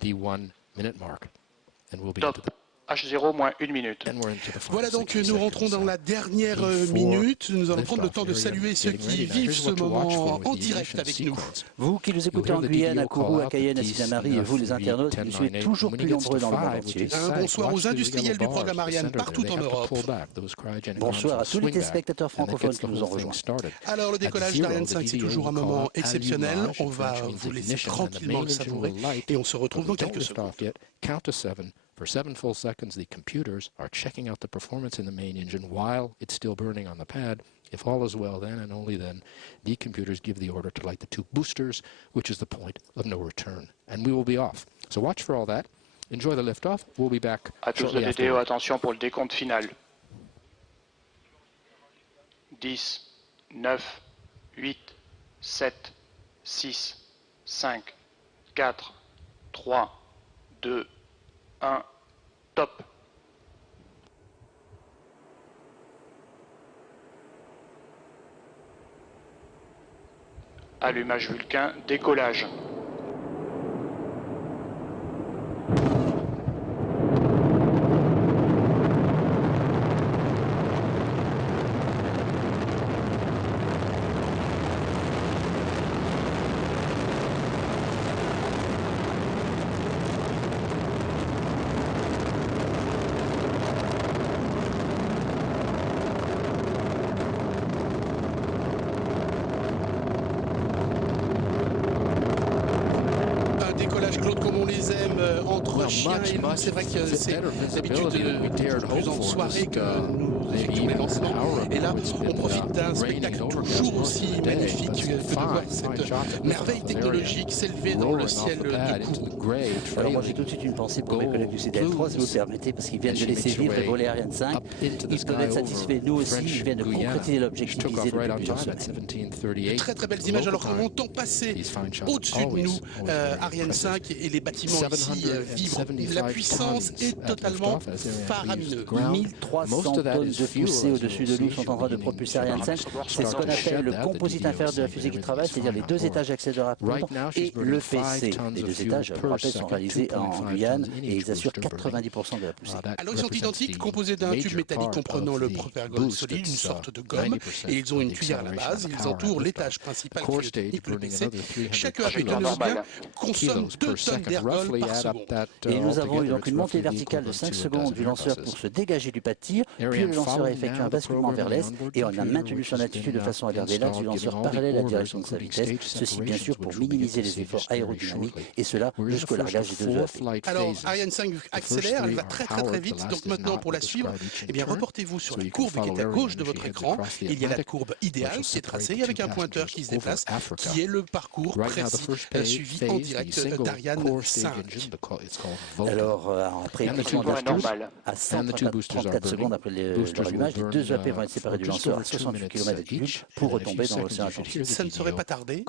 the 1 minute mark. And we'll be Top. H0 moins 1 minute. Voilà, donc nous rentrons dans la dernière minute. Nous allons prendre le temps de saluer ceux qui vivent ce moment en direct avec nous. Vous qui nous écoutez en Guyane, à Kourou, à Cayenne, à Sina-Marie, et vous les internautes qui nous suivez toujours plus nombreux dans le monde entier. Un bonsoir aux industriels du programme Ariane partout en Europe. Bonsoir à tous les téléspectateurs francophones qui nous ont rejoints. Alors le décollage d'Ariane 5, c'est toujours un moment exceptionnel. On va vous laisser tranquillement le savourer et on se retrouve dans quelques secondes. For 7 full seconds, the computers are checking out the performance in the main engine while it's still burning on the pad. If all is well then and only then, the computers give the order to light the 2 boosters, which is the point of no return. And we will be off. So watch for all that. Enjoy the liftoff. We'll be back À tous de DDO, attention pour le décompte final. 10, 9, 8, 7, 6, 5, 4, 3, 2, 1, top. Allumage Vulcain, décollage. Claude, comme on les aime, entre chiens et loups, c'est vrai que c'est d'habitude plus en soirée que nous effectuons les lancements. Et là, on profite d'un spectacle toujours aussi magnifique que de voir cette merveille technologique s'élever dans le ciel du Kourou. Alors moi j'ai tout de suite une pensée pour mes collègues du CDL3, si vous permettez, parce qu'ils viennent de laisser vivre et voler Ariane 5. Ils peuvent être satisfaits, nous aussi, ils viennent de concrétiser l'objectif visé depuis plusieurs semaines. De très très belles images, alors qu'on entend passer au-dessus de nous Ariane 5 et les bâtiments ici vivent. La puissance est totalement faramineuse. 1300 tonnes de poussée au-dessus de nous sont en train de propulser Ariane 5. C'est ce qu'on appelle le composite inférieur de la fusée qui travaille, c'est-à-dire les 2 étages accélérés à poudre et le PC. Les 2 étages, je vous rappelle, sont réalisés en Guyane et ils assurent 90% de la poussée. Alors ils sont identiques, composés d'un tube métallique comprenant le propergol solide, une sorte de gomme, et ils ont une tuyère à la base. Ils entourent l'étage principal qui est le technique, le PC. Chaque AP, tenez-vous bien, consomme 2 tonnes d'ergol par seconde. Et nous avons eu donc une montée verticale de 5 secondes du lanceur pour se dégager du pas de tir, puis le lanceur a effectué un basculement vers l'est et on a maintenu son attitude de façon à garder l'axe du lanceur parallèle à la direction de sa vitesse, ceci bien sûr pour minimiser les efforts aérodynamiques et cela jusqu'au largage des 2 AP. Alors Ariane 5 accélère, elle va très vite, donc maintenant pour la suivre, eh bien reportez-vous sur la courbe qui est à gauche de votre écran. Il y a la courbe idéale qui est tracée avec un pointeur qui se déplace, qui est le parcours précis suivi en direct d'Ariane 5. Alors après effectivement à 134 secondes après leur allumage, les 2 AP vont être séparés du lanceur à 68 km d'altitude pour retomber dans l'océan Atlantique. Ça ne serait pas tardé.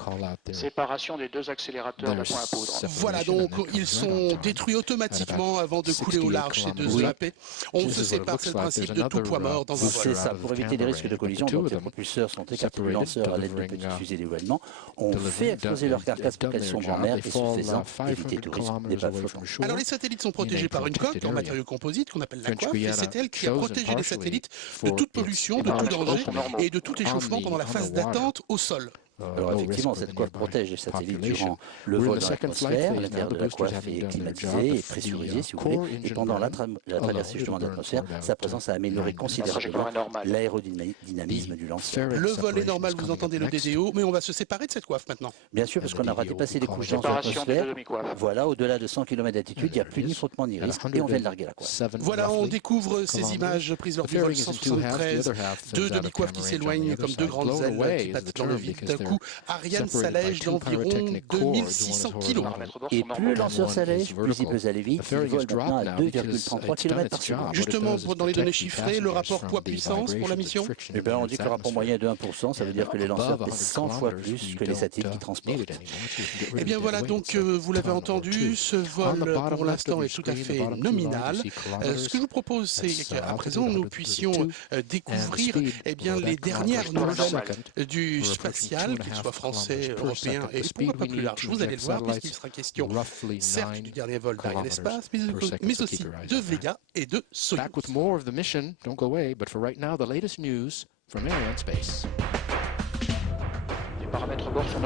Séparation des 2 accélérateurs d'un point à poudre. Voilà, donc ils sont détruits automatiquement avant de couler au large ces 2 AP. On se sépare, c'est le principe de tout poids mort dans un vol. C'est ça, pour éviter les risques de collision, donc les propulseurs sont écartés du lanceur à l'aide de petites fusées d'éloignement. On fait exploser leur carcasse pour qu'elles sombrent en mer et ce faisant éviter tout risque d'épave flottante. Alors les satellites sont protégés par une coque en matériaux composites qu'on appelle la coiffe, et c'est elle qui a protégé les satellites de toute pollution, de tout danger et de tout échauffement pendant la phase d'attente au sol. Alors effectivement, cette coiffe protège les satellites durant le vol dans l'atmosphère. L'intérieur de la coiffe est climatisé et pressurisé, si vous voulez. Et pendant la traversée justement de l'atmosphère, sa présence a amélioré considérablement l'aérodynamisme du lanceur. Le vol est normal, vous entendez le DDO, mais on va se séparer de cette coiffe maintenant. Bien sûr, parce qu'on aura dépassé les couches denses de l'atmosphère. Voilà, au-delà de 100 km d'altitude, il n'y a plus ni frottement ni risque et on vient de larguer la coiffe. Voilà, on découvre ces images prises lors du vol 173, 2 demi-coiffes qui s'éloignent comme 2 grandes ailes qui battent dans le vide. D'un coup, Ariane s'allège d'environ 2600 kg. Et plus le lanceur s'allège, plus il peut aller vite. Il vole maintenant à 2,33 km par seconde. Justement, dans les données chiffrées, le rapport poids-puissance pour la mission? Eh bien, on dit que le rapport moyen est de 1%, ça veut dire que les lanceurs pèsent 100 fois plus que les satellites qui transportent. Eh bien voilà, donc vous l'avez entendu, ce vol pour l'instant est tout à fait nominal. Ce que je vous propose, c'est qu'à présent, nous puissions découvrir les dernières nouvelles du spatial qu'il soit français, européen et pourquoi pas plus large. Vous allez le voir puisqu'il sera question certes du dernier vol d'Ariane Espace, mais aussi de Vega et de Soyuz. Back with more of the mission. Don't go away. But for right now, the latest news from Ariane Space. Les paramètres bord sont